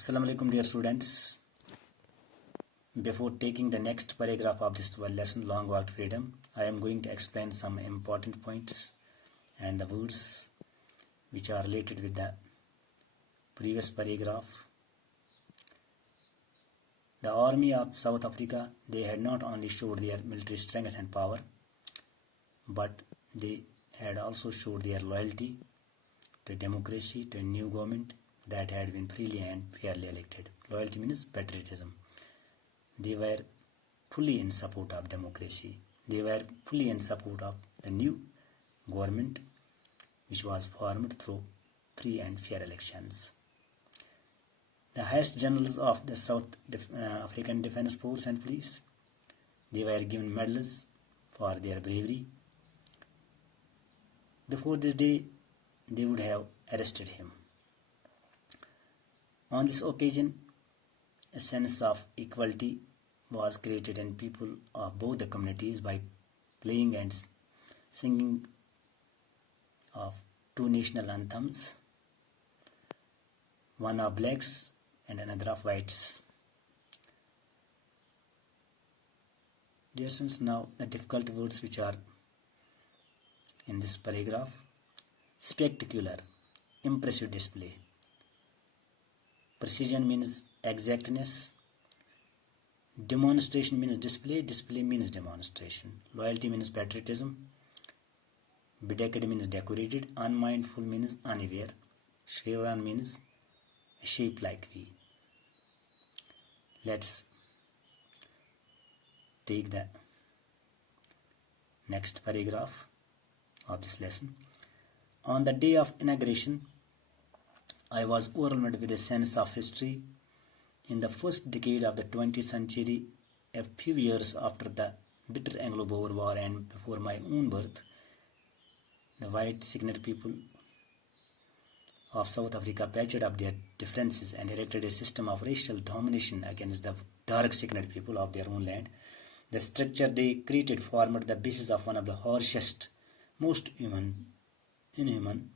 Assalamu alaikum dear students. Before taking the next paragraph of this lesson, Long Walk to Freedom, I am going to explain some important points and the words which are related with the previous paragraph. The army of South Africa, they had not only showed their military strength and power, but they had also showed their loyalty to democracy, to a new government that had been freely and fairly elected. Loyalty means patriotism. They were fully in support of democracy. They were fully in support of the new government which was formed through free and fair elections. The highest generals of the South African Defence Force and Police, they were given medals for their bravery. Before this day, they would have arrested him. On this occasion, a sense of equality was created in people of both the communities by playing and singing of two national anthems, one of blacks and another of whites. Dear students, now the difficult words which are in this paragraph: spectacular, impressive display. Precision means exactness. Demonstration means display. Display means demonstration. Loyalty means patriotism. Bedecked means decorated. Unmindful means unaware. Chevron means a shape like V. Let's take the next paragraph of this lesson. On the day of inauguration, I was overwhelmed with a sense of history. In the first decade of the 20th century, a few years after the bitter Anglo-Boer War and before my own birth, the white skinned people of South Africa patched up their differences and erected a system of racial domination against the dark skinned people of their own land. The structure they created formed the basis of one of the harshest, most inhuman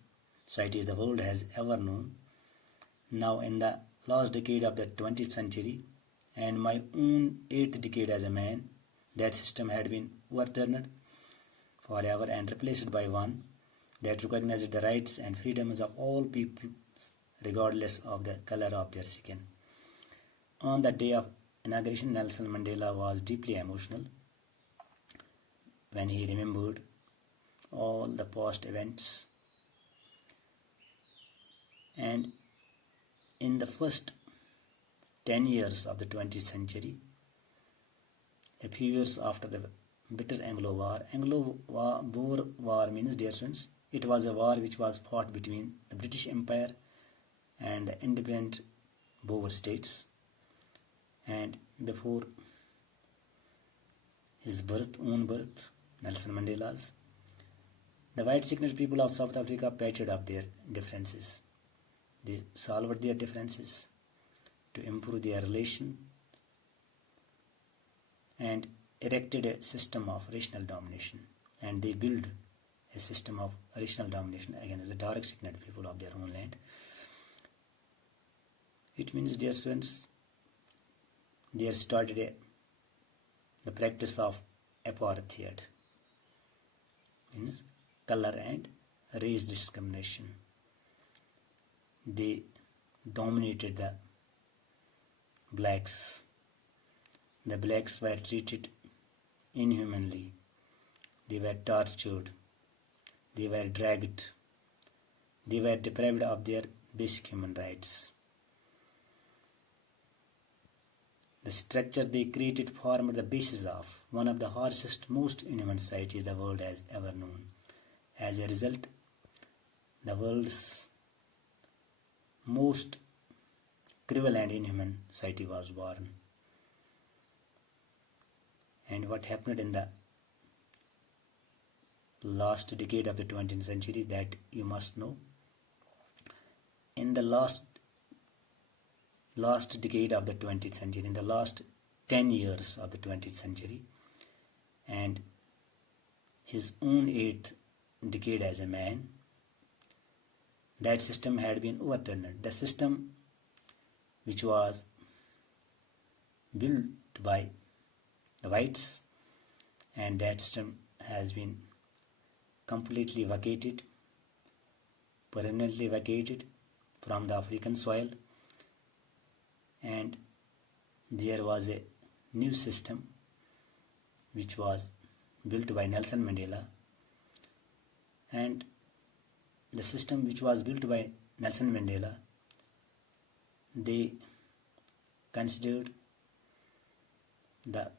societies the world has ever known. Now, in the last decade of the 20th century and my own 8th decade as a man, that system had been overturned forever and replaced by one that recognized the rights and freedoms of all people regardless of the color of their skin. On the day of inauguration, Nelson Mandela was deeply emotional when he remembered all the past events, and in the first 10 years of the 20th century, a few years after the bitter Anglo-Boer War means, dear students, it was a war which was fought between the British Empire and the independent Boer states. And before his own birth, Nelson Mandela's, the white skinned people of South Africa patched up their differences. They solved their differences to improve their relation and erected a system of racial domination, and they built a system of racial domination against the dark skinned people of their own land. It means, dear students, they started the practice of apartheid, means color and race discrimination. They dominated the blacks. The blacks were treated inhumanly. They were tortured. They were dragged. They were deprived of their basic human rights. The structure they created formed the basis of one of the harshest, most inhuman societies the world has ever known. As a result, the world's most cruel and inhuman society was born. And what happened in the last decade of the 20th century, that you must know. In the last decade of the 20th century, in the last 10 years of the 20th century, and his own 8th decade as a man, that system had been overturned. The system which was built by the whites, and that system has been completely vacated, permanently vacated from the African soil, and there was a new system which was built by Nelson Mandela. And the system which was built by Nelson Mandela, they considered the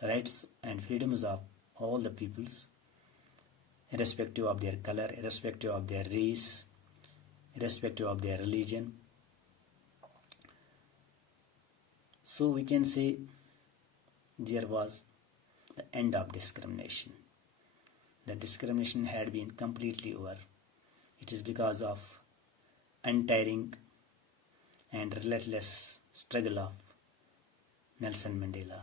rights and freedoms of all the peoples, irrespective of their color, irrespective of their race, irrespective of their religion. So we can say there was the end of discrimination. The discrimination had been completely over. It is because of untiring and relentless struggle of Nelson Mandela.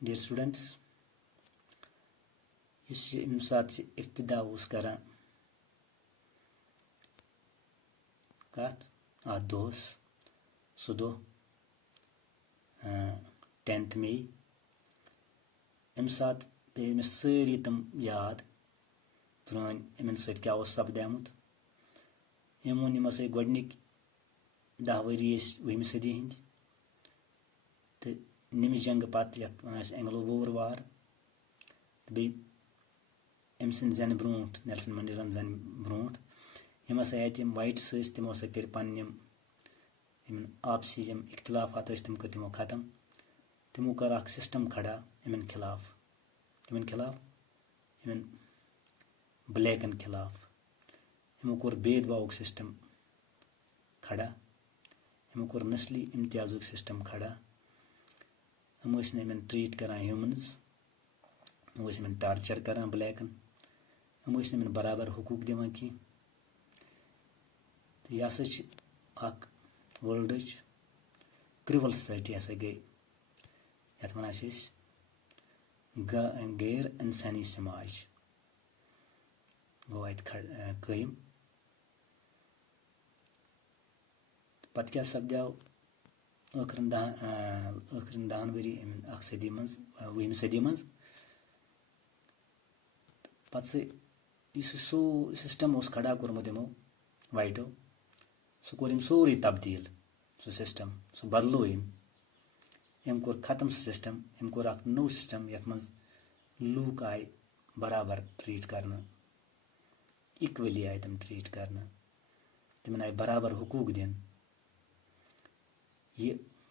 Dear students, इस इम्सात से इब्तिदा उस करा कत आ दोस सुदो 10th May इम्सात पे में सारी तम याद पुरान इमन सत क्या ओस सपदामुत यमोन यम से गोडनिक 10 वरी वहमी सदी हिंद तो निम जंग पत यत एंग्लो बोर वार बे अमसन जन ब्रोट नेल्सन मंडेला जन ब्रोट यम आयम वाइट्स तमो कर पन्न आपसी यम इख्तिलाफात तम कर तमो खत्म तमो कर सिस्टम खड़ा इन खिलाफ इन ब्लैकन खिलाफ यमो कोर भेदभाव सिस्टम खड़ा यमो कोर नस्ली इम्तियाज सिस्टम खड़ा यम इन ट्रीट कर ह्यूमन्स यम इन टार्चर कर ब्लैकन यम इन बराबर हुकूक दिवान की तो यह हसा वर्ल्ड क्रिवल सोसाइटी हसा गई यथ वन गैर इंसानी समाज गो अत कयम पत क्या सपद्याव ٲखरन 10 वरी सदी मज 20वीं सदी मज पत सो सिस्टम खड़ा कोर्मुत यमो वाइटो सह कोर सोरी तब्दील सो सिस्टम सह बदलो यम कोर खत्म सह सिस्टम यम कोर नौ सिस्टम यथ मज लूक आय बराबर ट्रीट करना इक्वली आय तम ट्रीट करना तमन आय बराबर हुकूक दिन ये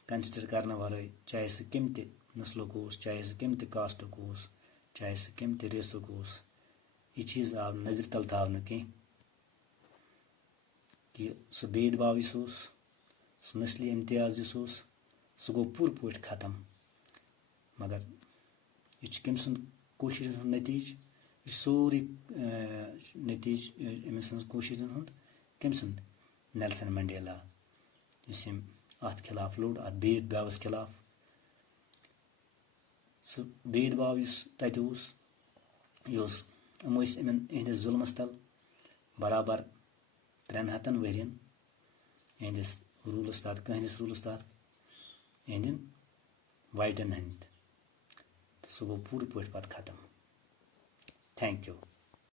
कंसिडर करने वाले चाहे सह कम त नस्लुक चाहे सह कम त कास्टुक चाहे सह कम त रेसुक यह चीज़ आव नजर तल थावन कह कि सह भेदभाव सह नस्ली इम्तियाज सह गो पूर पट खत्म मगर यह कम सुंद कोशिश नतीज यह सोरी नतीज अमिस कोशिश कम सुंद नेल्सन मंडेला अत खिलाफ लोड़ अत भेदभावस खिलाफ सह भेदभाव तत इहंदिस जुल्मस तल बराबर 300 वरियन इहंदिस रूलस तहत कहंदिस रूलस तहत इहंदिन वाइटन हंद तो सह गो पूर पट पत खत्म। Thank you.